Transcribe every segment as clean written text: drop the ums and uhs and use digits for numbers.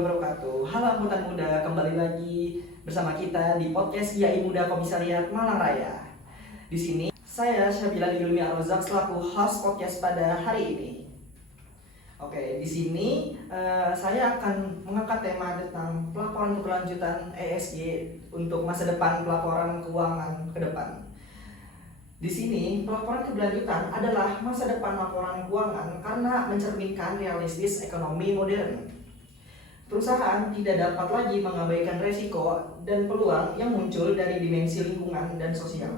wabarakatuh. Halo angkutan muda, kembali lagi bersama kita di podcast GI Muda Komisariat Malang Raya. Di sini saya Syabila Ilmi Al-Razak selaku host podcast pada hari ini. Oke, di sini saya akan mengangkat tema tentang pelaporan keberlanjutan ESG untuk masa depan pelaporan keuangan ke depan. Di sini, pelaporan keberlanjutan adalah masa depan laporan keuangan karena mencerminkan realistis ekonomi modern. Perusahaan tidak dapat lagi mengabaikan resiko dan peluang yang muncul dari dimensi lingkungan dan sosial.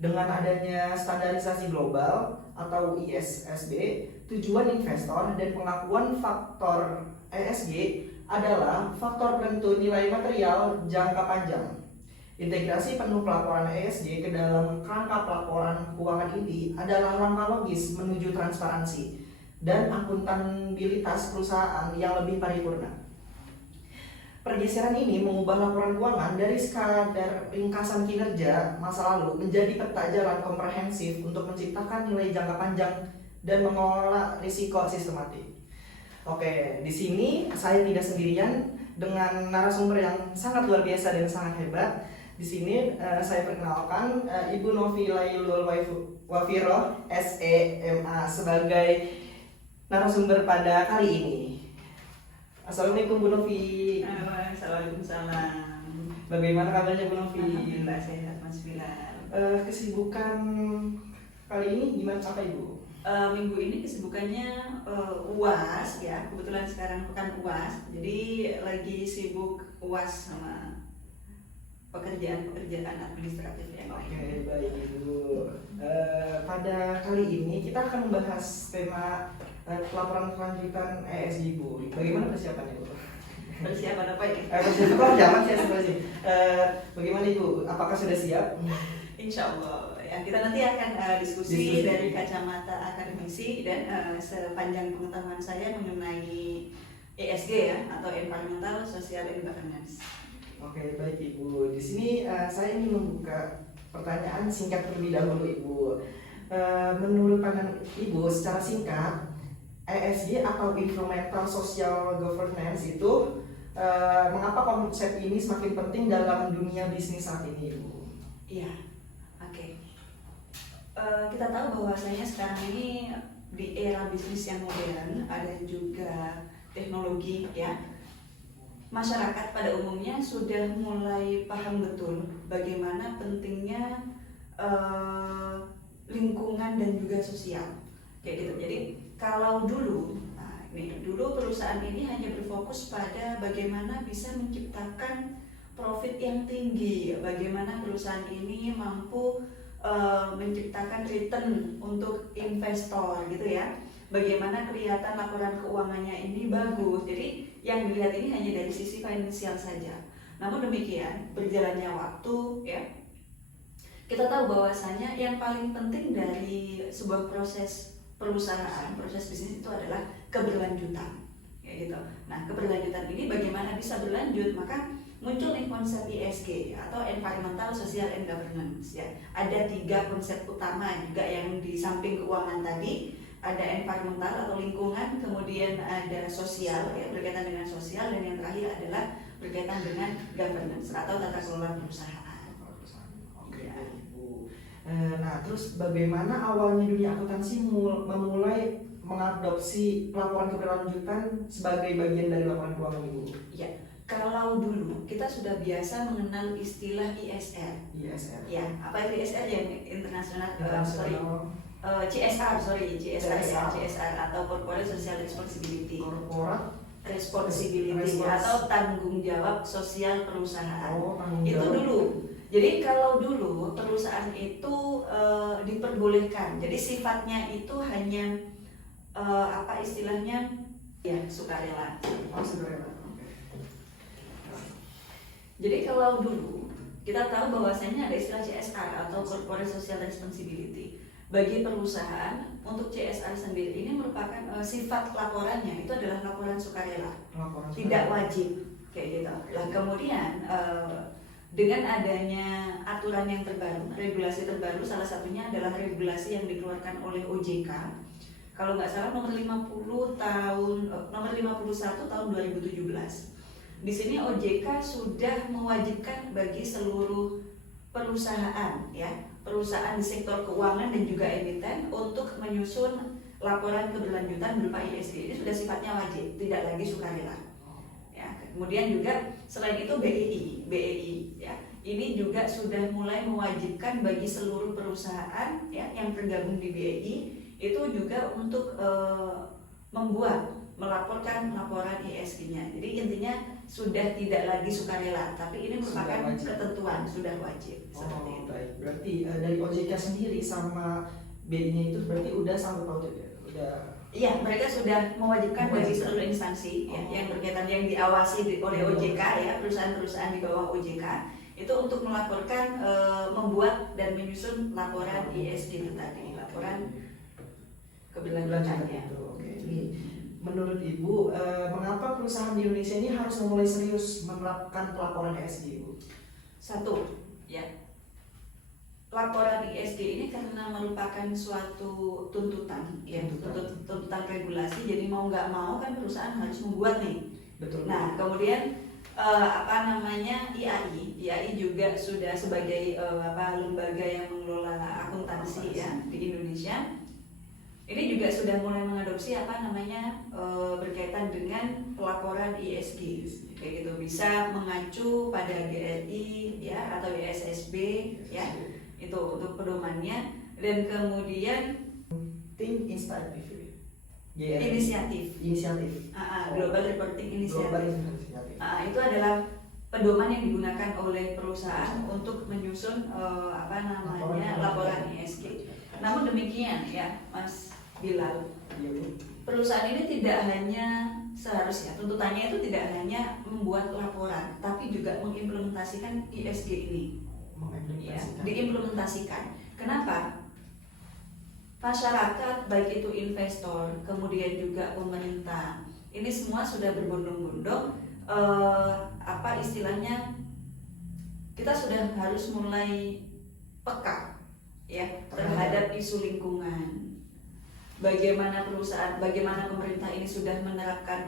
Dengan adanya standarisasi global atau ISSB, tujuan investor dan pengakuan faktor ESG adalah faktor penentu nilai material jangka panjang. Integrasi penuh pelaporan ESG ke dalam kerangka pelaporan keuangan ini adalah langkah logis menuju transparansi dan akuntabilitas perusahaan yang lebih paripurna. Pergeseran ini mengubah laporan keuangan dari sekadar ringkasan kinerja masa lalu menjadi peta jalan komprehensif untuk menciptakan nilai jangka panjang dan mengelola risiko sistematik. Oke, di sini saya tidak sendirian dengan narasumber yang sangat luar biasa dan sangat hebat. Di sini saya perkenalkan Ibu Novi Lailul Wafiroh SEMA sebagai narasumber pada kali ini. Assalamualaikum Bu Novi. Waalaikumsalam. Bagaimana kabarnya Bu Novi? Alhamdulillah sehat Mas Bilal. Kesibukan kali ini gimana apa Ibu? Minggu ini kesibukannya UAS ya. Kebetulan sekarang pekan UAS. Jadi lagi sibuk UAS sama pekerjaan administratif yang lain. Oke, baik Ibu. Pada kali ini kita akan membahas tema pelaporan kelanjutan ESG Bu. Bagaimana persiapannya Bu? Persiapan apa ini? Persiapan zaman sih sebenarnya. Bagaimana Ibu? Apakah sudah siap? Insya Allah. Ya, kita nanti akan diskusi dari kacamata akademisi dan sepanjang pengetahuan saya mengenai ESG ya atau Environmental, Social, and Governance. Oke, baik Ibu. Di sini saya ingin membuka pertanyaan singkat terlebih dahulu Ibu. Menurut pandangan Ibu secara singkat, ESG atau Environmental Social Governance itu mengapa konsep ini semakin penting dalam dunia bisnis saat ini Ibu? Iya, oke. Kita tahu bahwasanya sekarang ini di era bisnis yang modern ada juga teknologi ya. Masyarakat pada umumnya sudah mulai paham betul bagaimana pentingnya lingkungan dan juga sosial kayak gitu. Jadi kalau dulu perusahaan ini hanya berfokus pada bagaimana bisa menciptakan profit yang tinggi, bagaimana perusahaan ini mampu menciptakan return untuk investor gitu ya. Bagaimana kelihatan laporan keuangannya ini bagus. Jadi yang dilihat ini hanya dari sisi finansial saja. Namun demikian, berjalannya waktu ya, kita tahu bahwasanya yang paling penting dari sebuah proses perusahaan, proses bisnis itu adalah keberlanjutan. Ya gitu. Nah, keberlanjutan ini bagaimana bisa berlanjut? Maka muncul nih konsep ESG atau Environmental, Social, and Governance ya. Ada 3 konsep utama juga yang di samping keuangan tadi. Ada environmental atau lingkungan, kemudian ada sosial ya, berkaitan dengan sosial, dan yang terakhir adalah berkaitan dengan governance atau tata kelola perusahaan. Oke, Ibu. Nah, terus bagaimana awalnya dunia akuntansi memulai mengadopsi pelaporan keberlanjutan sebagai bagian dari laporan keuangan Ibu? Ya, kalau dulu kita sudah biasa mengenal istilah ISR. ISR. Ya, apa itu ISR yang internasional? CSR atau Corporate Social Responsibility. Corporate Responsibility atau tanggung jawab sosial perusahaan. Tanggung itu jawab. dulu. Jadi kalau dulu perusahaan itu diperbolehkan. Jadi sifatnya itu hanya apa istilahnya? Ya, sukarela. Sukarela. Jadi kalau dulu kita tahu bahwasanya ada istilah CSR atau Corporate Social Responsibility. Bagi perusahaan, untuk CSR sendiri ini merupakan sifat laporannya itu adalah laporan sukarela, tidak wajib kayak gitu. Lah kemudian dengan adanya aturan yang terbaru, regulasi terbaru, salah satunya adalah regulasi yang dikeluarkan oleh OJK. kalau nggak salah nomor 51 tahun 2017. Di sini OJK sudah mewajibkan bagi seluruh perusahaan, ya, perusahaan di sektor keuangan dan juga emiten untuk menyusun laporan keberlanjutan berupa ESG. Ini sudah sifatnya wajib, tidak lagi sukarela. Ya, kemudian juga selain itu BEI, ya, ini juga sudah mulai mewajibkan bagi seluruh perusahaan, ya, yang tergabung di BEI itu juga untuk melaporkan laporan ESG-nya. Jadi intinya sudah tidak lagi sukarela, tapi ini merupakan ketentuan, sudah wajib. Seperti itu. Baik. Berarti dari OJK sendiri sama BI-nya itu berarti udah sangkut pautnya ya? Udah. Iya, mereka sudah mewajibkan bagi seluruh instansi ya, yang berkaitan yang diawasi oleh OJK, ya, perusahaan-perusahaan di bawah OJK itu untuk melaporkan, membuat dan menyusun laporan ESG itu tadi, laporan keberlanjutannya. Oke. Ini menurut Ibu, mengapa perusahaan di Indonesia ini harus mulai serius menerapkan pelaporan ESG, Ibu? Satu, ya, laporan ESG ini karena merupakan suatu tuntutan, ya, tuntutan regulasi. Jadi mau nggak mau kan perusahaan harus membuat nih. Betul. Nah, kemudian IAI juga sudah sebagai lembaga yang mengelola akuntansi, ya, di Indonesia. Ini juga sudah mulai mengadopsi berkaitan dengan pelaporan ESG, kayak gitu, bisa mengacu pada GRI, ya, atau ISSB, ya, itu untuk pedomannya. Dan kemudian Think Initiative. Inisiatif. Global Reporting Initiative. Itu adalah pedoman yang digunakan oleh perusahaan untuk menyusun laporan ESG. Namun demikian, ya, Mas Bilal, perusahaan ini tidak hanya seharusnya tuntutannya itu tidak hanya membuat laporan, tapi juga mengimplementasikan ESG ini. Ya, diimplementasikan. Kenapa? Masyarakat, baik itu investor, kemudian juga pemerintah, ini semua sudah berbondong-bondong, kita sudah harus mulai peka, ya, terhadap isu lingkungan. Bagaimana pemerintah ini sudah menerapkan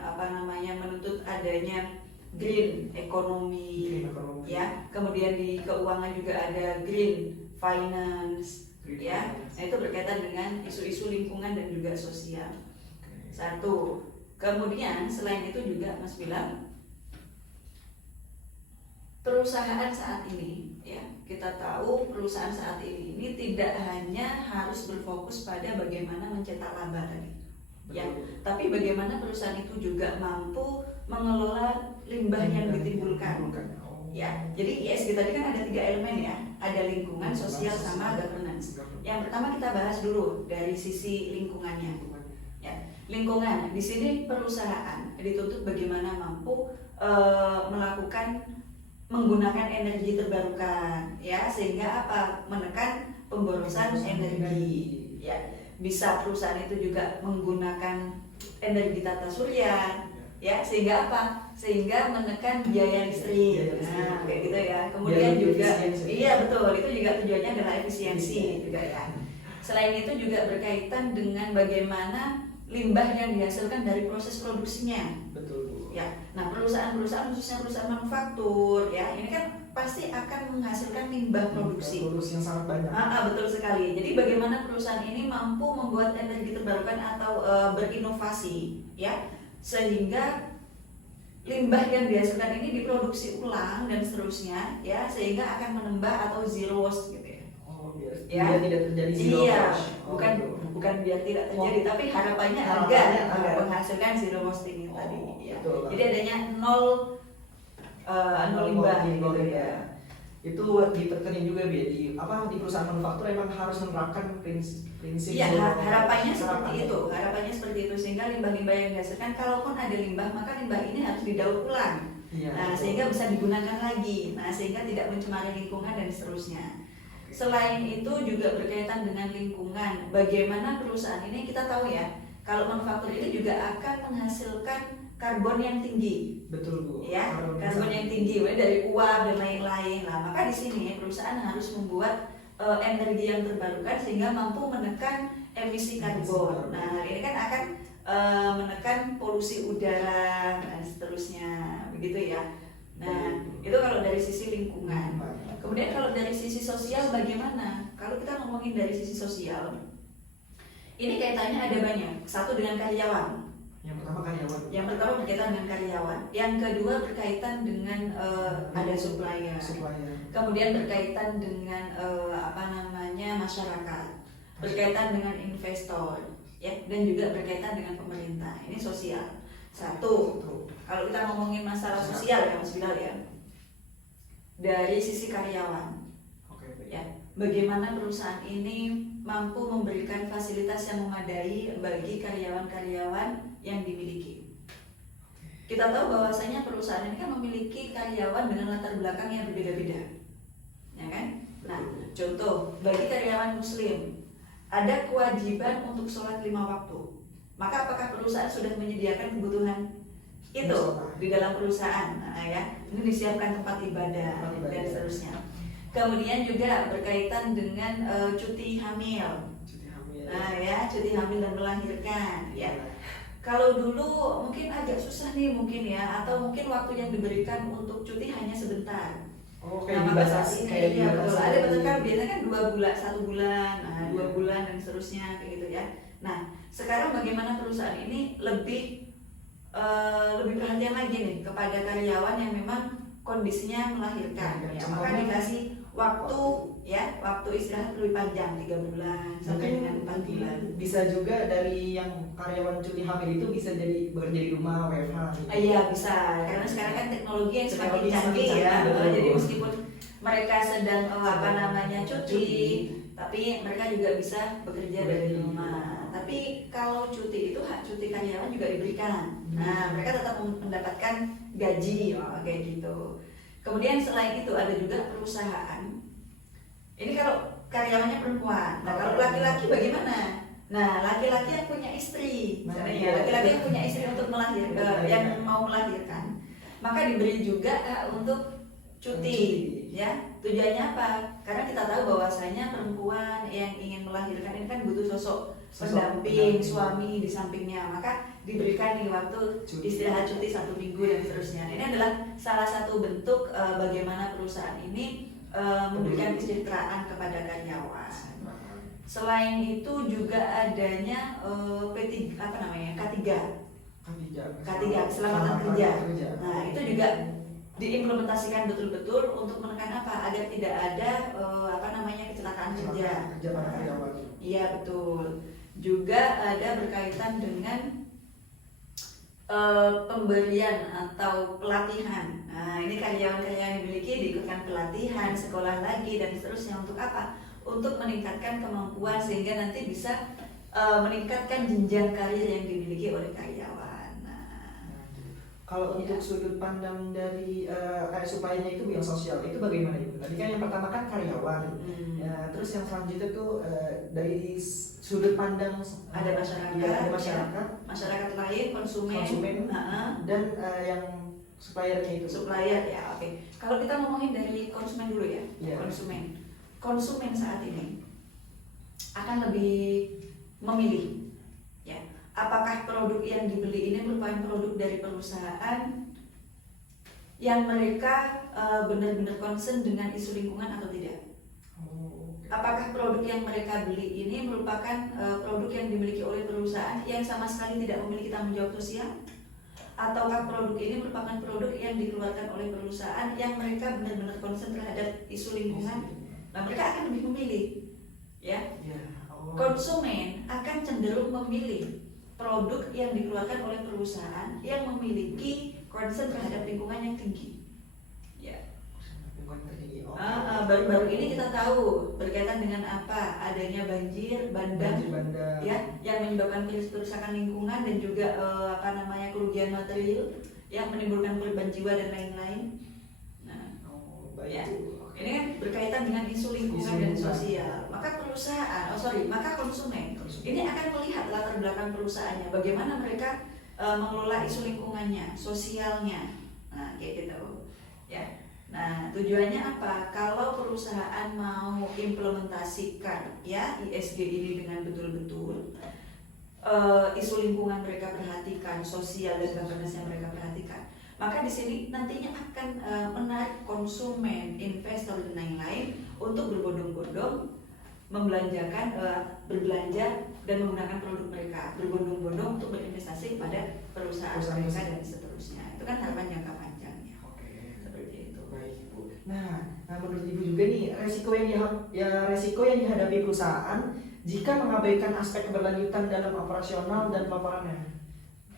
menuntut adanya green economy, ya. Kemudian di keuangan juga ada green finance, ya. Nah, itu berkaitan dengan isu-isu lingkungan dan juga sosial. Satu. Kemudian selain itu juga, Mas Bilal, perusahaan saat ini, ya, kita tahu perusahaan saat ini tidak hanya harus berfokus pada bagaimana mencetak laba tadi, ya, tapi bagaimana perusahaan itu juga mampu mengelola limbah yang ditimbulkan. Ya, jadi ESG tadi kan ada 3 elemen, ya, ada lingkungan, sosial, sama governance. Yang pertama kita bahas dulu dari sisi lingkungannya. Ya, lingkungan di sini perusahaan dituntut bagaimana mampu menggunakan energi terbarukan, ya, sehingga menekan pemborosan energi, ya. Bisa perusahaan itu juga menggunakan energi tata surya, ya, sehingga sehingga menekan biaya listrik. Nah, kayak gitu, ya. Kemudian juga iya betul, itu juga tujuannya adalah efisiensi juga, ya. Selain itu juga berkaitan dengan bagaimana limbah yang dihasilkan dari proses produksinya. Betul. Ya, nah perusahaan-perusahaan khususnya perusahaan manufaktur, ya, ini kan pasti akan menghasilkan limbah produksi. Produksi yang sangat banyak. Betul sekali. Jadi bagaimana perusahaan ini mampu membuat energi terbarukan atau berinovasi, ya, sehingga limbah yang dihasilkan ini diproduksi ulang dan seterusnya, ya, sehingga akan menembah atau zero waste, gitu, ya. Biar tidak terjadi zero waste. Bukan biar tidak terjadi, tapi harapannya agar menghasilkan zero waste ini tadi, ya. Betul. Jadi adanya nol limbah, gitu, ya. Itu ditekenin juga di perusahaan manufaktur emang harus menerapkan prinsip. Iya, harapannya seperti itu sehingga limbah-limbah yang dihasilkan, kalaupun ada limbah maka limbah ini harus didaur ulang. Iya, nah, sehingga bisa digunakan lagi. Nah, sehingga tidak mencemari lingkungan dan seterusnya. Selain itu juga berkaitan dengan lingkungan. Bagaimana perusahaan ini, kita tahu, ya, kalau manufaktur ini juga akan menghasilkan karbon yang tinggi. Betul, Bu. Ya, karbon yang tinggi, dari uap dan lain-lain. Nah, maka di sini perusahaan harus membuat energi yang terbarukan sehingga mampu menekan emisi karbon. Nah, ini kan akan menekan polusi udara dan seterusnya, begitu ya. Nah, itu kalau dari sisi lingkungan. Kemudian kalau dari sisi sosial bagaimana? Kalau kita ngomongin dari sisi sosial, ini kaitannya ada banyak. Satu dengan karyawan. Yang pertama karyawan. Yang pertama berkaitan dengan karyawan. Yang kedua berkaitan dengan ada supplier. Kemudian berkaitan dengan masyarakat. Berkaitan dengan investor, ya, dan juga berkaitan dengan pemerintah. Ini sosial. Satu. Kalau kita ngomongin masalah sosial ya Mas Bilal ya. Dari sisi karyawan. Ya, bagaimana perusahaan ini mampu memberikan fasilitas yang memadai bagi karyawan-karyawan yang dimiliki. Kita tahu bahwasanya perusahaan ini kan memiliki karyawan dengan latar belakang yang berbeda-beda, ya kan? Nah, contoh bagi karyawan Muslim ada kewajiban untuk sholat 5 waktu. Maka apakah perusahaan sudah menyediakan kebutuhan itu di dalam perusahaan? Nah, ya, ini disiapkan tempat ibadah dan seterusnya. Kemudian juga berkaitan dengan cuti hamil. Nah, ya, cuti hamil dan melahirkan, ya. Kalau dulu mungkin agak susah nih mungkin ya, atau mungkin waktu yang diberikan untuk cuti hanya sebentar. Kayak dibatasi, kayak iya, betul. Ada betul kan biasanya kan 2 bulan, 1 bulan, 2 bulan dan seterusnya kayak gitu ya. Nah, sekarang bagaimana perusahaan ini lebih perhatian lagi nih kepada karyawan yang memang kondisinya melahirkan, ya, maka dikasih waktu, ya, waktu istirahat lebih panjang 3 bulan sampai dengan 4 bulan. Bisa juga dari yang karyawan cuti hamil itu bisa jadi bekerja di rumah WFH. Iya bisa, karena sekarang kan teknologi yang semakin canggih ya. Jadi meskipun mereka sedang cuti, tapi mereka juga bisa bekerja dari rumah. Tapi kalau cuti itu hak cuti karyawan juga diberikan. Nah, mereka tetap mendapatkan gaji, kayak gitu. Kemudian selain itu ada juga perusahaan. Ini kalau karyawannya perempuan. Nah, kalau laki-laki bagaimana? Nah, laki-laki yang punya istri, laki-laki yang punya istri untuk melahirkan, yang mau melahirkan, maka diberi juga hak untuk cuti, ya. Tujuannya apa? Karena kita tahu bahwasanya perempuan yang ingin melahirkan ini kan butuh sosok pendamping, suami di sampingnya, maka diberikan nih waktu istirahat cuti 1 minggu dan seterusnya. Ini adalah salah satu bentuk bagaimana perusahaan ini memberikan kesejahteraan kepada karyawan. Selain itu juga adanya K3 keselamatan kerja. Nah, itu juga diimplementasikan betul-betul untuk menekan apa? Agar tidak ada kecelakaan kerja. Iya, betul. Juga ada berkaitan dengan pemberian atau pelatihan. Nah, ini karyawan-karyawan yang dimiliki diikutkan pelatihan, sekolah lagi dan seterusnya untuk apa? Untuk meningkatkan kemampuan sehingga nanti bisa meningkatkan jenjang karir yang dimiliki oleh karyawan. Kalau untuk sudut pandang dari supplier-nya itu yang sosial, itu bagaimana Ibu? Tadi kan yang pertama kan karyawan, ya, terus yang selanjutnya tuh dari sudut pandang ada masyarakat, masyarakat lain, konsumen, dan yang suppliernya itu. Supplier ya, oke. Kalau kita ngomongin dari konsumen dulu ya, konsumen saat ini akan lebih memilih. Apakah produk yang dibeli ini merupakan produk dari perusahaan yang mereka benar-benar concern dengan isu lingkungan atau tidak? Apakah produk yang mereka beli ini merupakan produk yang dimiliki oleh perusahaan yang sama sekali tidak memiliki tanggung jawab sosial? Ataukah produk ini merupakan produk yang dikeluarkan oleh perusahaan yang mereka benar-benar concern terhadap isu lingkungan? Nah, mereka akan lebih memilih, ya. Konsumen akan cenderung memilih produk yang dikeluarkan oleh perusahaan yang memiliki concern terhadap lingkungan yang tinggi. Ya. Baru-baru ini kita tahu berkaitan dengan apa? Adanya banjir bandang, ya, yang menyebabkan kerusakan lingkungan dan juga kerugian material yang menimbulkan korban jiwa dan lain-lain. Nah, ya. Ini kan berkaitan dengan isu lingkungan dan sosial. Maka konsumen ini akan melihat latar belakang perusahaannya, bagaimana mereka mengelola isu lingkungannya, sosialnya, nah kayak gitu, ya. Nah, tujuannya apa? Kalau perusahaan mau implementasikan ya ISG ini dengan betul-betul isu lingkungan mereka perhatikan, sosial dan governance yang mereka perhatikan, maka di sini nantinya akan menarik konsumen, investor dan lain-lain untuk berbondong-bondong membelanjakan, berbelanja dan menggunakan produk mereka, berbondong-bondong untuk berinvestasi pada perusahaan mereka dan seterusnya. Itu kan harapan jangka panjangnya. Oke. Seperti itu. Baik Ibu. Nah, menurut Ibu juga nih resiko yang dihadapi perusahaan jika mengabaikan aspek keberlanjutan dalam operasional dan pelaporannya.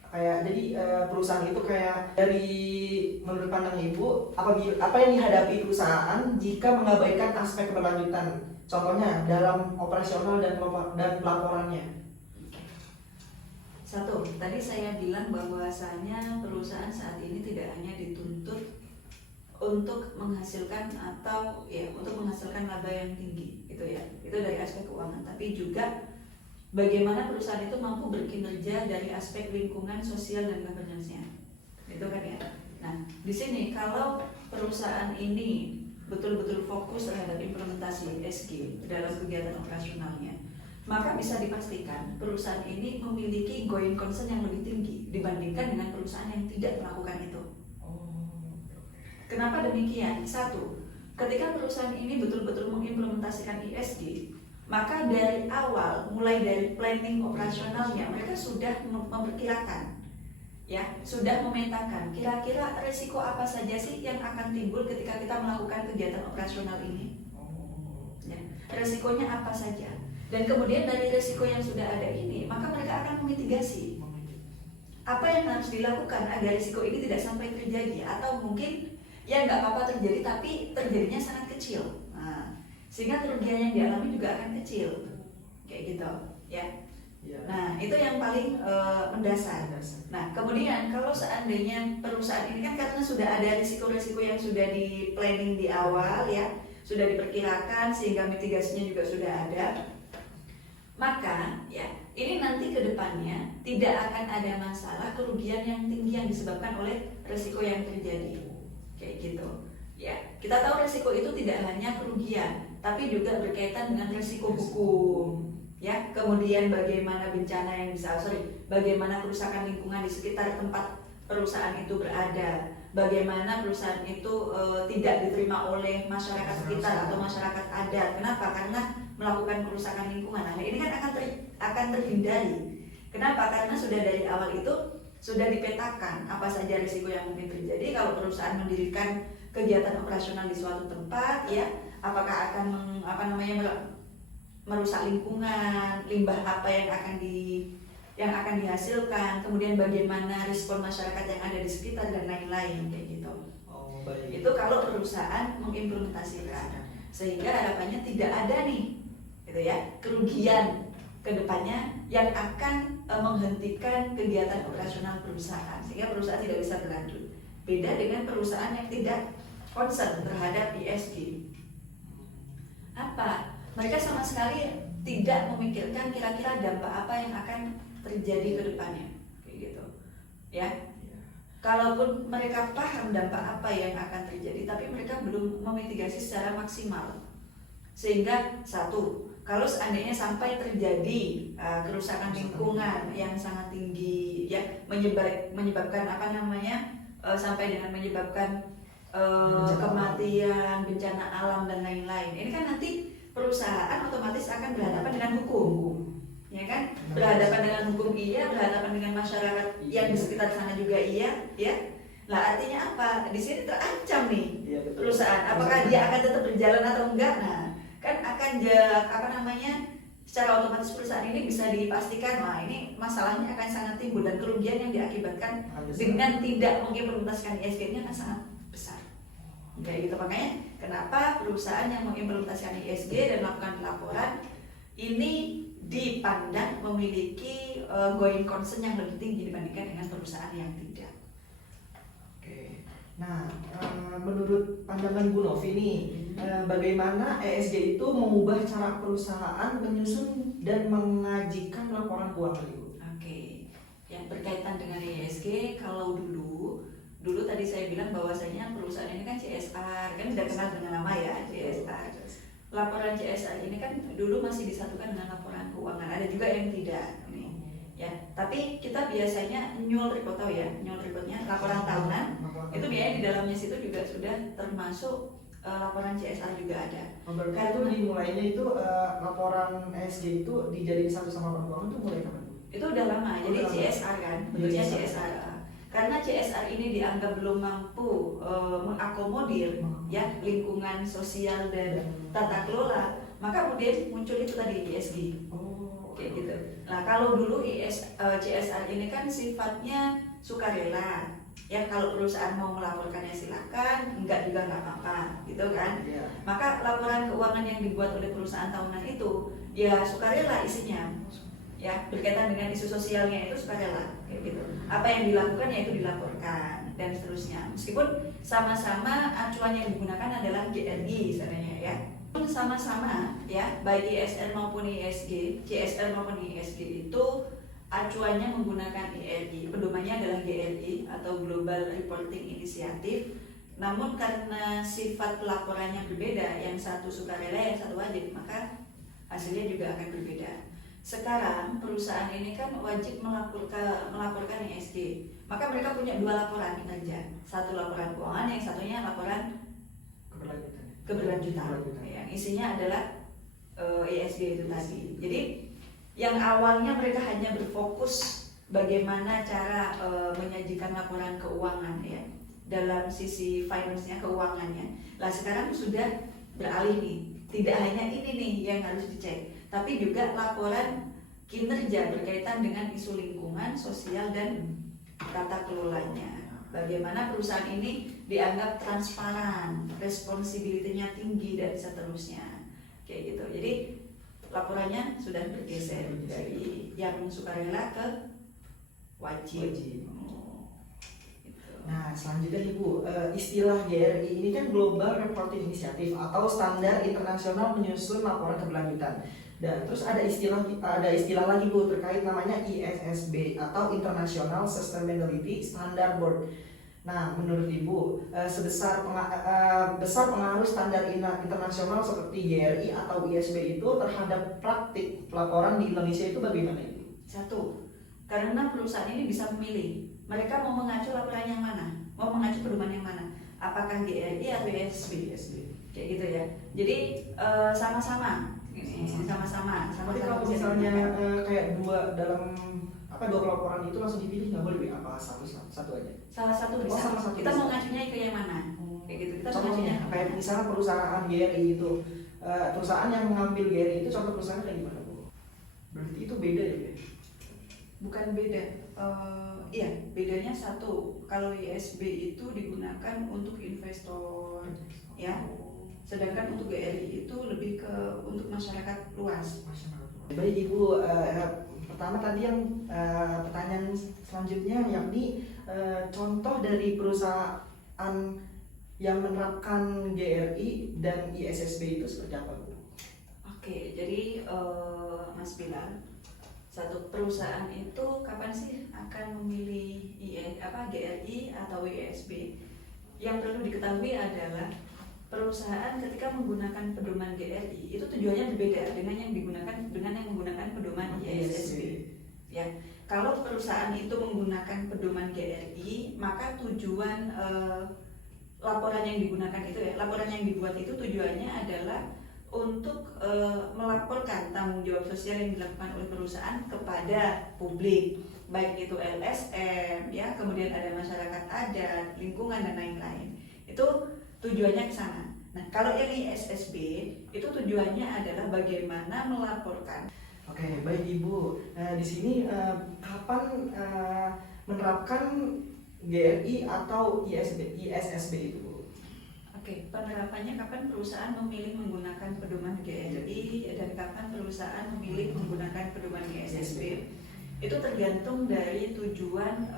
Kayak jadi perusahaan itu kayak dari menurut pandang Ibu apa yang dihadapi perusahaan jika mengabaikan aspek keberlanjutan, contohnya dalam operasional dan pelaporannya. Satu, tadi saya bilang bahwasanya perusahaan saat ini tidak hanya dituntut untuk menghasilkan atau ya untuk menghasilkan laba yang tinggi, gitu ya. Itu dari aspek keuangan, tapi juga bagaimana perusahaan itu mampu berkinerja dari aspek lingkungan, sosial dan governance-nya. Itu kan ya. Nah, di sini kalau perusahaan ini betul-betul fokus terhadap implementasi ESG dalam kegiatan operasionalnya, maka bisa dipastikan perusahaan ini memiliki going concern yang lebih tinggi dibandingkan dengan perusahaan yang tidak melakukan itu. Kenapa demikian? Satu, ketika perusahaan ini betul-betul mengimplementasikan ESG, maka dari awal, mulai dari planning operasionalnya, mereka sudah memperkirakan, ya, sudah memetakan kira-kira risiko apa saja sih yang akan timbul ketika kita melakukan kegiatan operasional ini. Ya, risikonya apa saja? Dan kemudian dari risiko yang sudah ada ini, maka mereka akan memitigasi. Apa yang harus dilakukan agar risiko ini tidak sampai terjadi, atau mungkin ya nggak apa-apa terjadi tapi terjadinya sangat kecil. Nah, sehingga kerugian yang dialami juga akan kecil, kayak gitu, ya. Nah, itu yang paling mendasar. Nah, kemudian kalau seandainya perusahaan ini kan karena sudah ada risiko-risiko yang sudah di planning di awal, ya, sudah diperkirakan sehingga mitigasinya juga sudah ada, maka ya ini nanti ke depannya tidak akan ada masalah kerugian yang tinggi yang disebabkan oleh risiko yang terjadi. Kayak gitu. Ya, kita tahu risiko itu tidak hanya kerugian, tapi juga berkaitan dengan risiko hukum. Ya, kemudian bagaimana bencana yang bagaimana kerusakan lingkungan di sekitar tempat perusahaan itu berada, bagaimana perusahaan itu tidak diterima oleh masyarakat sekitar atau masyarakat adat. Kenapa? Karena melakukan kerusakan lingkungan. Nah, ini kan akan terhindari. Kenapa? Karena sudah dari awal itu sudah dipetakan apa saja risiko yang mungkin terjadi kalau perusahaan mendirikan kegiatan operasional di suatu tempat, ya, apakah akan merusak lingkungan, limbah apa yang akan dihasilkan, kemudian bagaimana respon masyarakat yang ada di sekitar dan lain-lain, kayak gitu. Itu kalau perusahaan mengimplementasikan, sehingga harapannya tidak ada nih, gitu ya, kerugian kedepannya yang akan menghentikan kegiatan operasional perusahaan, sehingga perusahaan tidak bisa berlanjut. Beda dengan perusahaan yang tidak concern terhadap ESG. Apa? Mereka sama sekali tidak memikirkan kira-kira dampak apa yang akan terjadi ke depannya, kayak gitu. Ya. Kalaupun mereka paham dampak apa yang akan terjadi, tapi mereka belum memitigasi secara maksimal. Sehingga satu, kalau seandainya sampai terjadi kerusakan lingkungan yang sangat tinggi, ya, menyebabkan sampai dengan menyebabkan kematian, bencana alam dan lain-lain, ini kan nanti perusahaan otomatis akan berhadapan dengan hukum, ya kan? Berhadapan dengan hukum iya, berhadapan dengan masyarakat yang di sekitar sana juga iya, ya. Lah artinya apa? Di sini terancam nih perusahaan. Apakah dia akan tetap berjalan atau enggak? Nah, kan akan secara otomatis perusahaan ini bisa dipastikan, nah ini masalahnya akan sangat timbul dan kerugian yang diakibatkan dengan tidak mengimplementasikan ESG-nya akan sangat besar. Kayak gitu, makanya kenapa perusahaan yang mengimplementasikan ESG dan melakukan pelaporan ini dipandang memiliki going concern yang lebih tinggi dibandingkan dengan perusahaan yang tidak. Oke. Nah, menurut pandangan Bu Novi nih, bagaimana ESG itu mengubah cara perusahaan menyusun dan mengajikan laporan keuangan, Ibu? Oke. Yang berkaitan dengan ESG, kalau dulu dulu tadi saya bilang bahwasanya perusahaan ini kan CSR, kan sudah kenal dengan nama ya CSR. Laporan CSR ini kan dulu masih disatukan dengan laporan keuangan, ada juga yang tidak nih. Ya, tapi kita biasanya annual report, tahu ya, annual reportnya laporan tahunan itu biasanya di dalamnya situ juga sudah termasuk laporan CSR juga ada. Karena itu dimulainya itu laporan ESG itu dijadiin satu sama laporan keuangan itu mulai kapan? Itu udah lama, jadi CSR kan, bentuknya CSR. Karena CSR ini dianggap belum mampu mengakomodir ya lingkungan sosial dan tata kelola, maka kemudian muncul itu tadi ESG. Kayak gitu. Nah, kalau dulu CSR ini kan sifatnya sukarela. Ya, kalau perusahaan mau melaporkannya silakan, enggak juga nggak apa-apa, gitu kan. Yeah. Maka laporan keuangan yang dibuat oleh perusahaan tahunan itu ya sukarela isinya. Ya, berkaitan dengan isu sosialnya itu sukarela, kayak gitu. Apa yang dilakukan ya itu dilaporkan dan seterusnya. Meskipun sama-sama acuan yang digunakan adalah GRI sebenarnya ya. Pun sama-sama ya, baik ISR maupun ISG, CSR maupun ISG itu acuannya menggunakan IRI, pedomannya adalah GRI atau Global Reporting Initiative. Namun karena sifat pelaporannya berbeda, yang satu sukarela, yang satu wajib, maka hasilnya juga akan berbeda. Sekarang perusahaan ini kan wajib melaporkan ESG, maka mereka punya dua laporan kinerja, satu laporan keuangan, yang satunya laporan keberlanjutan. Yang isinya adalah ESG itu tadi. Jadi yang awalnya mereka hanya berfokus bagaimana cara menyajikan laporan keuangan ya dalam sisi finance-nya, keuangannya. Lah sekarang sudah beralih nih, tidak hanya ini nih yang harus dicek, tapi juga laporan kinerja berkaitan dengan isu lingkungan, sosial, dan tata kelolanya. Bagaimana perusahaan ini dianggap transparan, responsibility-nya tinggi, dan seterusnya. Kayak gitu. Jadi laporannya sudah bergeser dari yang sukarela ke wajib. Nah, selanjutnya Ibu, istilah GRI ini kan Global Reporting Initiative atau standar internasional menyusun laporan keberlanjutan. Dan terus ada istilah lagi Bu terkait namanya ISSB atau International Sustainability Standard Board. Nah, menurut Ibu, besar pengaruh standar internasional seperti GRI atau ISB itu terhadap praktik pelaporan di Indonesia itu bagaimana Ibu? Satu, karena perusahaan ini bisa memilih mereka mau mengacu laporan yang mana, mau mengacu pedoman yang mana, apakah GRI atau ISB, kayak gitu ya. Jadi sama-sama. Tapi kalau misalnya kayak dua pelaporan itu langsung dipilih nggak boleh apa satu aja? Salah satu bisa. Kita mau ngacunya ke yang mana? Kayak gitu. Kita contohnya kayak misalnya perusahaan GRI itu perusahaan yang mengambil GRI itu contoh perusahaan kayak gimana Bu? Berarti itu beda ya? Bukan beda. Iya, bedanya satu. Kalau ISB itu digunakan untuk investor, ya. Sedangkan untuk GRI itu lebih ke untuk masyarakat luas. Baik Ibu, pertama tadi yang pertanyaan selanjutnya yakni contoh dari perusahaan yang menerapkan GRI dan ISSB itu seperti apa Bu? Oke, jadi Mas Bilal, satu perusahaan itu kapan sih akan memilih GRI atau ISB? Yang perlu diketahui adalah perusahaan ketika menggunakan pedoman GRI itu tujuannya berbeda dengan yang menggunakan pedoman ISSB. Ya, kalau perusahaan itu menggunakan pedoman GRI, maka tujuan laporan yang digunakan itu ya, laporan yang dibuat itu tujuannya adalah untuk melaporkan tanggung jawab sosial yang dilakukan oleh perusahaan kepada publik, baik itu LSM, ya, kemudian ada masyarakat adat, lingkungan dan lain-lain. Itu tujuannya ke sana. Nah, kalau yang ISSB itu tujuannya adalah bagaimana melaporkan. Oke, baik Ibu. Di sini kapan menerapkan GRI atau ISSB itu Bu? Oke, penerapannya kapan perusahaan memilih menggunakan pedoman GRI dan kapan perusahaan memilih menggunakan pedoman ISSB? Itu tergantung dari tujuan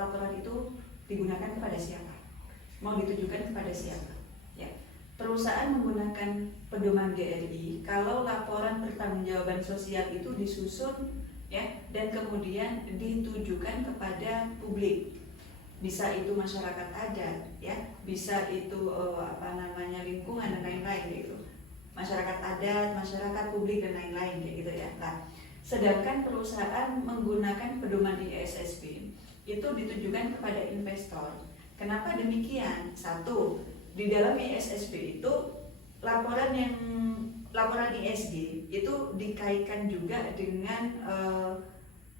laporan itu digunakan kepada siapa, mau ditujukan kepada siapa. Ya, perusahaan menggunakan pedoman GRI kalau laporan pertanggungjawaban sosial itu disusun ya dan kemudian ditujukan kepada publik. bisa itu masyarakat adat, ya, bisa itu lingkungan dan lain-lain gitu. Masyarakat adat, masyarakat publik dan lain-lain kayak gitu ya. Nah, sedangkan perusahaan menggunakan pedoman ISSB itu ditujukan kepada investor. Kenapa demikian? Satu, di dalam ISSB itu laporan ISG itu dikaitkan juga dengan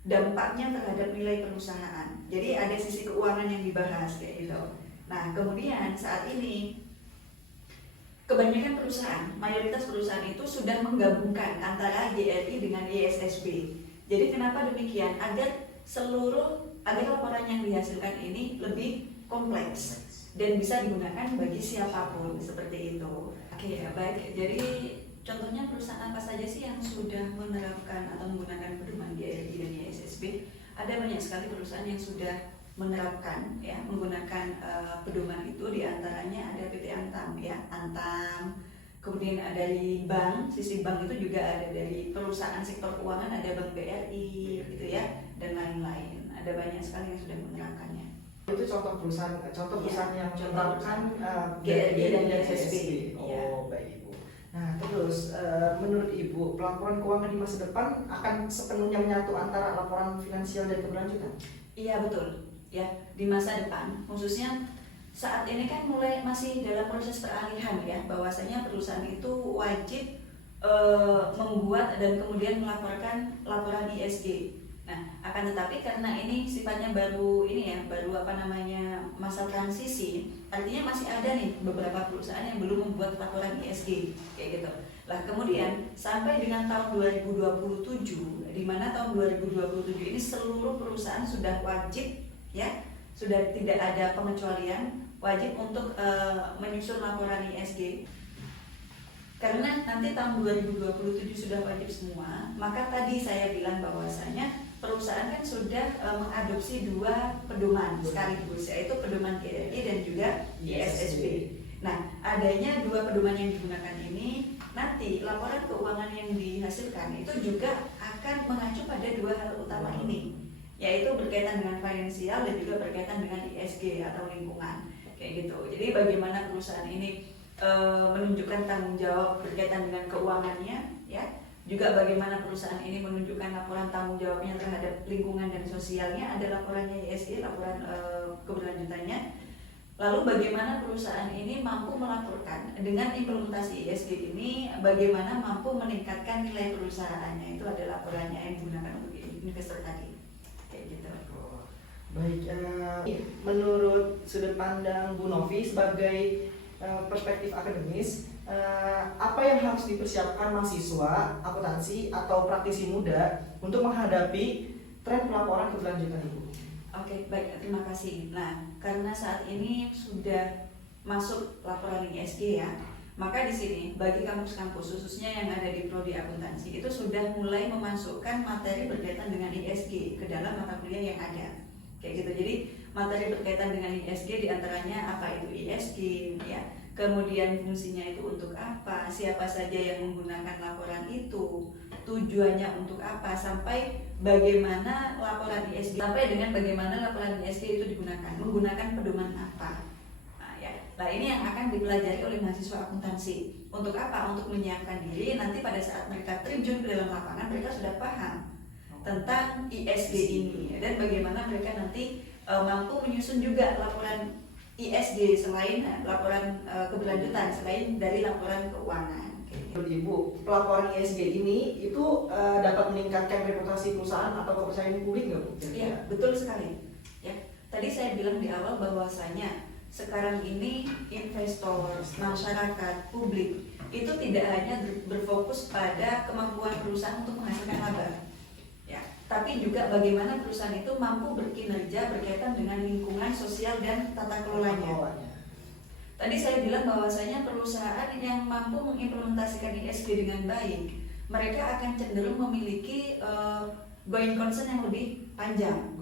dampaknya terhadap nilai perusahaan. Jadi ada sisi keuangan yang dibahas kayak gitu. Nah, kemudian saat ini kebanyakan perusahaan, mayoritas perusahaan itu sudah menggabungkan antara GRI dengan ISSB. Jadi kenapa demikian? Agar laporan yang dihasilkan ini lebih kompleks dan bisa digunakan bagi siapapun seperti itu. Oke, baik. Jadi contohnya perusahaan apa saja sih yang sudah menerapkan atau menggunakan pedoman GRI dan ISSB? Ada banyak sekali perusahaan yang sudah menerapkan ya menggunakan pedoman itu, diantaranya ada PT Antam ya, Antam, kemudian ada dari bank, sisi bank itu juga ada dari perusahaan sektor keuangan, ada Bank BRI gitu ya, dan lain-lain. Ada banyak sekali yang sudah menerapkannya. Itu contoh perusahaan yang menerapkan GRI dan ISSB. Oh, baik Ibu. Nah, terus menurut Ibu, pelaporan keuangan di masa depan akan sepenuhnya menyatu antara laporan finansial dan keberlanjutan? Iya, betul. Ya, di masa depan, khususnya saat ini kan masih dalam proses peralihan ya, bahwasanya perusahaan itu wajib membuat dan kemudian melaporkan laporan ISG. Nah, akan tetapi karena ini sifatnya baru masa transisi, artinya masih ada nih beberapa perusahaan yang belum membuat laporan ISG kayak gitu. Lah kemudian sampai dengan tahun 2027, di mana tahun 2027 ini seluruh perusahaan sudah wajib ya, sudah tidak ada pengecualian, wajib untuk menyusun laporan ISG. Karena nanti tahun 2027 sudah wajib semua, maka tadi saya bilang bahwasanya perusahaan kan sudah mengadopsi dua pedoman sekaligus, yaitu pedoman GRI dan juga ISSB. Nah, adanya dua pedoman yang digunakan ini, nanti laporan keuangan yang dihasilkan itu juga akan mengacu pada dua hal utama ini, yaitu berkaitan dengan finansial dan juga berkaitan dengan ISG atau lingkungan kayak gitu. Jadi bagaimana perusahaan ini menunjukkan tanggung jawab berkaitan dengan keuangannya ya, juga bagaimana perusahaan ini menunjukkan laporan tanggung jawabnya terhadap lingkungan dan sosialnya, ada laporannya ISG, laporan keberlanjutannya. Lalu bagaimana perusahaan ini mampu melaporkan dengan implementasi ISG ini, bagaimana mampu meningkatkan nilai perusahaannya, itu ada laporannya yang digunakan untuk investor tadi. Baik, menurut sudut pandang Bu Novi sebagai perspektif akademis, apa yang harus dipersiapkan mahasiswa akuntansi atau praktisi muda untuk menghadapi tren pelaporan keberlanjutan Ibu? Oke, baik, terima kasih. Nah, karena saat ini sudah masuk laporan ISG ya, maka di sini bagi kampus-kampus khususnya yang ada di prodi akuntansi itu sudah mulai memasukkan materi berkaitan dengan ISG ke dalam mata kuliah yang ada. Kayak gitu. Jadi materi berkaitan dengan ISG diantaranya apa itu ISG ya, kemudian fungsinya itu untuk apa, siapa saja yang menggunakan laporan itu, tujuannya untuk apa, sampai bagaimana laporan ISG, sampai dengan bagaimana laporan ISG itu menggunakan pedoman apa. Nah ini yang akan dipelajari oleh mahasiswa akuntansi. Untuk apa? Untuk menyiapkan diri nanti pada saat mereka terjun ke dalam lapangan, mereka sudah paham tentang ISG ini dan bagaimana mereka nanti mampu menyusun juga laporan ISG selain laporan keberlanjutan, selain dari laporan keuangan. Menurut Ibu, pelaporan ISG ini itu dapat meningkatkan reputasi perusahaan atau kepercayaan publik nggak Bu? Iya, betul sekali. Ya, tadi saya bilang di awal bahwasanya sekarang ini investor, masyarakat, publik itu tidak hanya berfokus pada kemampuan perusahaan untuk menghasilkan laba, ya, tapi juga bagaimana perusahaan itu mampu berkinerja berkaitan dengan lingkungan sosial dan tata kelolanya. Tadi saya bilang bahwasanya perusahaan yang mampu mengimplementasikan ISG dengan baik, mereka akan cenderung memiliki going concern yang lebih panjang.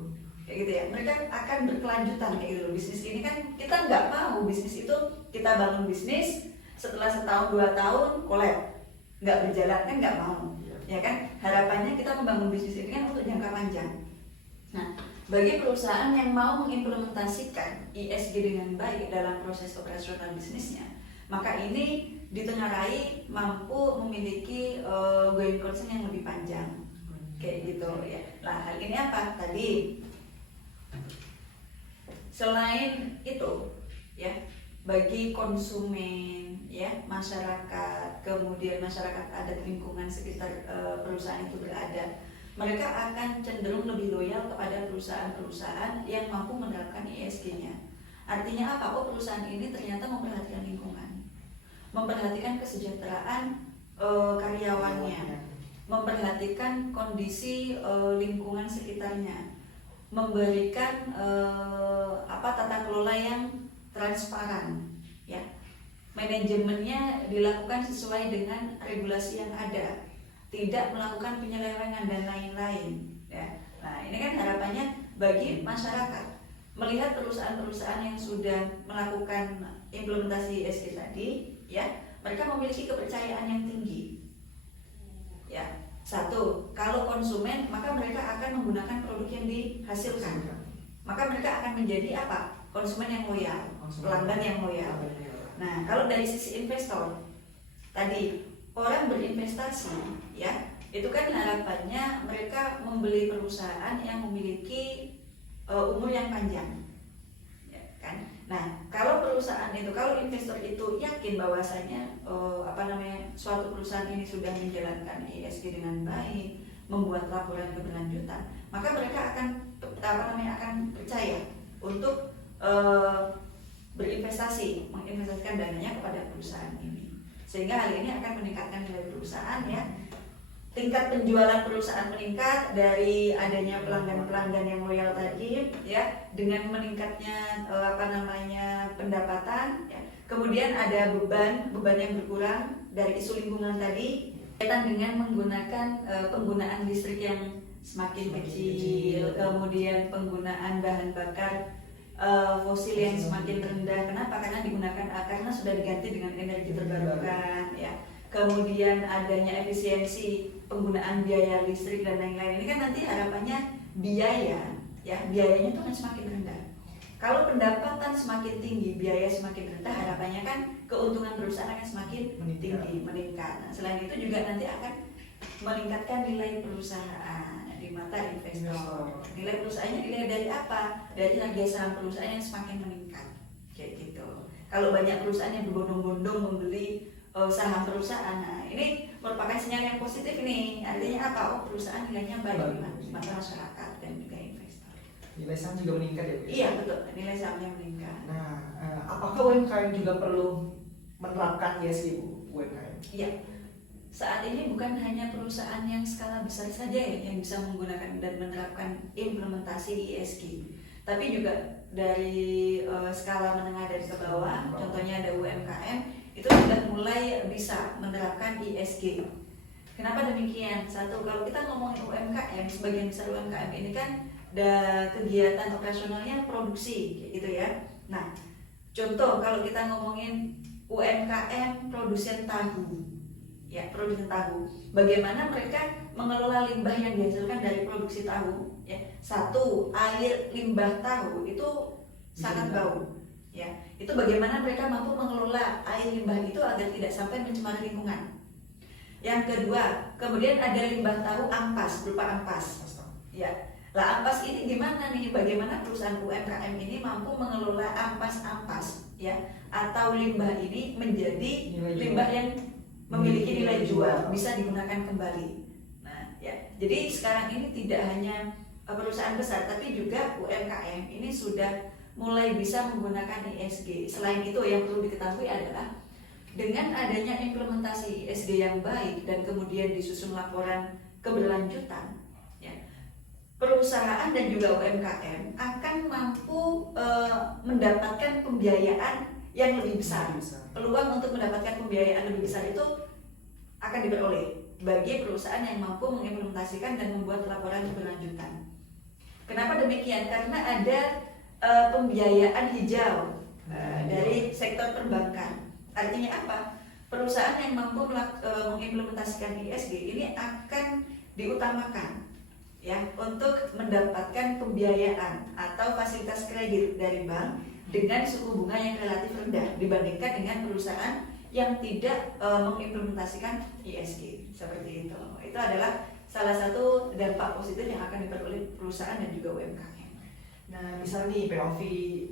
Kayak gitu ya, mereka akan berkelanjutan kayak gitu. Bisnis ini kan kita nggak mau bisnis itu kita bangun bisnis setelah setahun 2 tahun kolab, nggak berjalan kan, nggak mau ya kan. Harapannya kita membangun bisnis ini kan untuk jangka panjang. Nah bagi perusahaan yang mau mengimplementasikan ESG dengan baik dalam proses operasional bisnisnya, maka ini ditengarai mampu memiliki going concern yang lebih panjang, kayak gitu ya. Nah, hal ini apa tadi? Selain itu, ya, bagi konsumen, ya, masyarakat, kemudian masyarakat adat lingkungan sekitar perusahaan itu berada, mereka akan cenderung lebih loyal kepada perusahaan-perusahaan yang mampu menerapkan ESG-nya. Artinya apa? Oh, perusahaan ini ternyata memperhatikan lingkungan, memperhatikan kesejahteraan karyawannya, memperhatikan kondisi lingkungan sekitarnya, memberikan tata kelola yang transparan, ya. Manajemennya dilakukan sesuai dengan regulasi yang ada, tidak melakukan penyelewengan dan lain-lain, ya. Nah, ini kan harapannya bagi masyarakat melihat perusahaan-perusahaan yang sudah melakukan implementasi ESG tadi, ya, mereka memiliki kepercayaan yang tinggi, ya. Satu, kalau konsumen maka mereka akan menggunakan produk yang dihasilkan, maka mereka akan menjadi apa? Konsumen yang loyal, pelanggan yang loyal. Nah, kalau dari sisi investor tadi, orang berinvestasi, ya, itu kan harapannya mereka membeli perusahaan yang memiliki umur yang panjang, ya, kan? Nah, kalau perusahaan itu, kalau investor itu yakin bahwasanya suatu perusahaan ini sudah menjalankan ESG dengan baik, membuat laporan keberlanjutan, maka mereka akan percaya untuk menginvestasikan dananya kepada perusahaan ini, sehingga hal ini akan meningkatkan nilai perusahaan, ya. Tingkat penjualan perusahaan meningkat dari adanya pelanggan-pelanggan yang loyal tadi, ya, dengan meningkatnya pendapatan, ya. Kemudian ada beban yang berkurang dari isu lingkungan tadi, kaitan dengan menggunakan penggunaan listrik yang semakin kecil, kemudian penggunaan bahan bakar fosil yang semakin rendah. Kenapa? Karena sudah diganti dengan energi terbarukan, ya. Kemudian adanya efisiensi penggunaan biaya listrik dan lain-lain. Ini kan nanti harapannya biayanya itu akan semakin rendah. Kalau pendapatan semakin tinggi, biaya semakin rendah, harapannya kan keuntungan perusahaan akan semakin tinggi, meningkat. Nah, selain itu juga nanti akan meningkatkan nilai perusahaan di mata investor. Nilai perusahaannya dilihat dari apa? Dari harga saham perusahaan yang semakin meningkat, kayak gitu. Kalau banyak perusahaan yang berbondong-bondong membeli saham perusahaan, nah ini merupakan sinyal yang positif nih. Artinya apa? Oh, perusahaan nilainya baik di mata masyarakat dan juga investor. Nilai saham juga meningkat, ya, Bu? Iya, betul. Nilai sahamnya meningkat. Nah, apakah UMKM juga perlu menerapkan ESG, Bu? UMKM? Iya. Saat ini bukan hanya perusahaan yang skala besar saja yang bisa menggunakan dan menerapkan implementasi ESG, tapi juga dari skala menengah dan ke bawah, contohnya ada UMKM, itu sudah mulai bisa menerapkan ESG. Kenapa demikian? Satu, kalau kita ngomongin UMKM, sebagian besar UMKM ini kan kegiatan operasionalnya produksi, kayak gitu ya. Nah, contoh kalau kita ngomongin UMKM produsen tahu, ya, produsen tahu, bagaimana mereka mengelola limbah yang dihasilkan dari produksi tahu, ya. Satu, air limbah tahu itu sangat bau, ya. Itu bagaimana mereka mampu mengelola air limbah itu agar tidak sampai mencemari lingkungan. Yang kedua, kemudian ada limbah tahu ampas, berupa ampas, ya. Lah, ampas ini gimana nih? Bagaimana perusahaan UMKM ini mampu mengelola ampas-ampas, ya, atau limbah ini menjadi limbah yang memiliki nilai jual, bisa digunakan kembali. Nah, ya, jadi sekarang ini tidak hanya perusahaan besar, tapi juga UMKM ini sudah mulai bisa menggunakan ESG. Selain itu, yang perlu diketahui adalah dengan adanya implementasi ESG yang baik dan kemudian disusun laporan keberlanjutan, ya, perusahaan dan juga UMKM akan mampu mendapatkan pembiayaan yang lebih besar. Peluang untuk mendapatkan pembiayaan lebih besar itu akan diperoleh bagi perusahaan yang mampu mengimplementasikan dan membuat laporan keberlanjutan. Kenapa demikian? Karena ada pembiayaan hijau dari sektor perbankan. Artinya apa? Perusahaan yang mampu mengimplementasikan ESG ini akan diutamakan, ya untuk mendapatkan pembiayaan atau fasilitas kredit dari bank dengan suku bunga yang relatif rendah dibandingkan dengan perusahaan yang tidak mengimplementasikan ESG seperti itu. Itu adalah salah satu dampak positif yang akan diperoleh perusahaan dan juga UMKM. Nah, misalnya nih POV,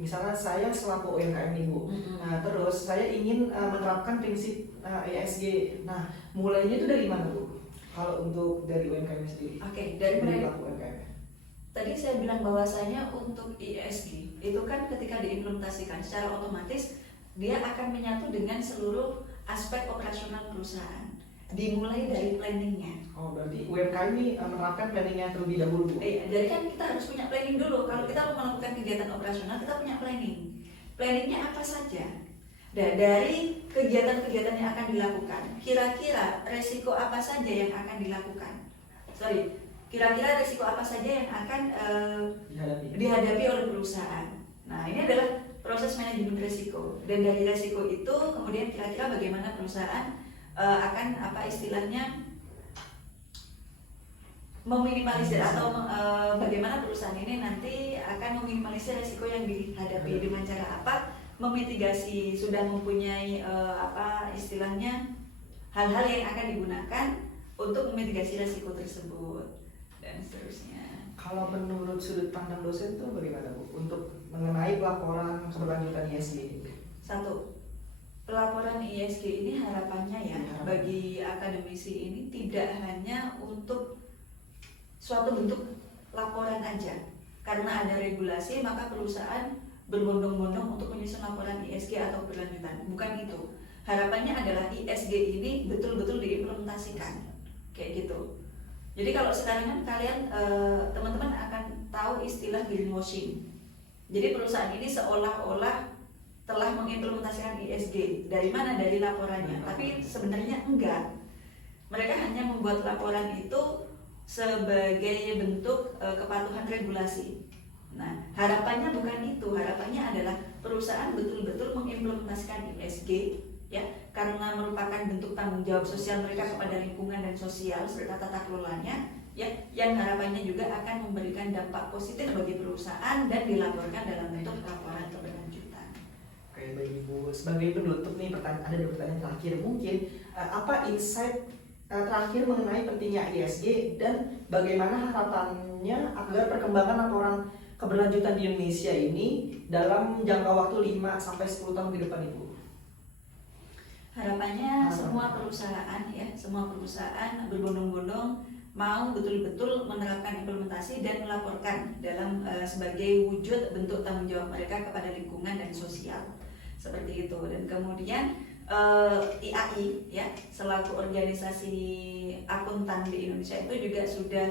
misalnya saya selaku UMKM nih Bu, nah terus saya ingin menerapkan prinsip ESG. Nah, mulainya itu dari mana Bu? Kalau untuk dari UMKM sendiri? Oke, dari pelaku UMKM. Tadi saya bilang bahwasanya untuk ESG itu kan ketika diimplementasikan secara otomatis dia akan menyatu dengan seluruh aspek operasional perusahaan. Dimulai dari planningnya. Oh, berarti UMKM ini menerapkan planningnya terlebih dahulu Bu? Jadi kan kita harus punya planning dulu. Kalau kita mau melakukan kegiatan operasional, kita punya planning. Planningnya apa saja? Dan dari kegiatan-kegiatan yang akan dilakukan, kira-kira resiko apa saja yang akan dilakukan? Kira-kira resiko apa saja yang akan dihadapi oleh perusahaan? Nah, ini adalah proses manajemen resiko. Dan dari resiko itu kemudian kira-kira bagaimana perusahaan akan meminimalisir atau bagaimana perusahaan ini nanti akan meminimalisir resiko yang dihadapi dengan cara apa, memitigasi, sudah mempunyai hal-hal yang akan digunakan untuk memitigasi resiko tersebut dan seterusnya. Kalau menurut sudut pandang dosen itu bagaimana Bu untuk mengenai pelaporan keberlanjutan ESG? Satu, pelaporan ESG ini harapannya ya bagi akademisi ini tidak hanya untuk suatu bentuk laporan aja. Karena ada regulasi maka perusahaan berbondong-bondong untuk menyusun laporan ESG atau berlanjutan. Bukan itu. Harapannya adalah ESG ini betul-betul diimplementasikan. Kayak gitu. Jadi kalau sekarang kan kalian teman-teman akan tahu istilah greenwashing. Jadi perusahaan ini seolah-olah telah mengimplementasikan ESG. Dari mana? Dari laporannya. Tapi sebenarnya enggak. Mereka hanya membuat laporan itu sebagai bentuk kepatuhan regulasi. Nah, harapannya bukan itu. Harapannya adalah perusahaan betul-betul mengimplementasikan ESG ya, karena merupakan bentuk tanggung jawab sosial mereka kepada lingkungan dan sosial serta tata kelolanya ya, yang harapannya juga akan memberikan dampak positif bagi perusahaan dan dilaporkan dalam bentuk laporan keberlanjutan. Oke, baik Ibu. Sebagai penutup nih, ada dua pertanyaan terakhir. Mungkin apa insight terakhir mengenai pentingnya ESG dan bagaimana harapannya agar perkembangan laporan keberlanjutan di Indonesia ini dalam jangka waktu 5-10 tahun ke depan Ibu? Harapannya semua perusahaan berbondong-bondong mau betul-betul menerapkan implementasi dan melaporkan dalam sebagai wujud bentuk tanggung jawab mereka kepada lingkungan dan sosial seperti itu. Dan kemudian IAI ya selaku organisasi akuntan di Indonesia itu juga sudah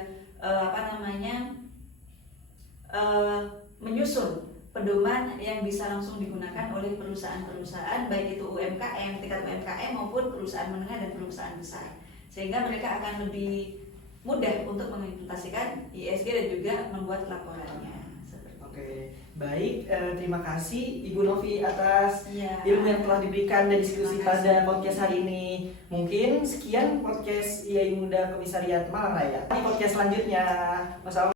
menyusun pedoman yang bisa langsung digunakan oleh perusahaan-perusahaan baik itu UMKM, tingkat UMKM maupun perusahaan menengah dan perusahaan besar, sehingga mereka akan lebih mudah untuk mengimplementasikan ESG dan juga membuat laporannya. Oke, baik, terima kasih Ibu Novi atas ilmu yang telah diberikan dan diskusi pada podcast hari ini. Mungkin sekian podcast IAI Muda Komisariat Malang Raya. Di podcast selanjutnya, wassalamualaikum.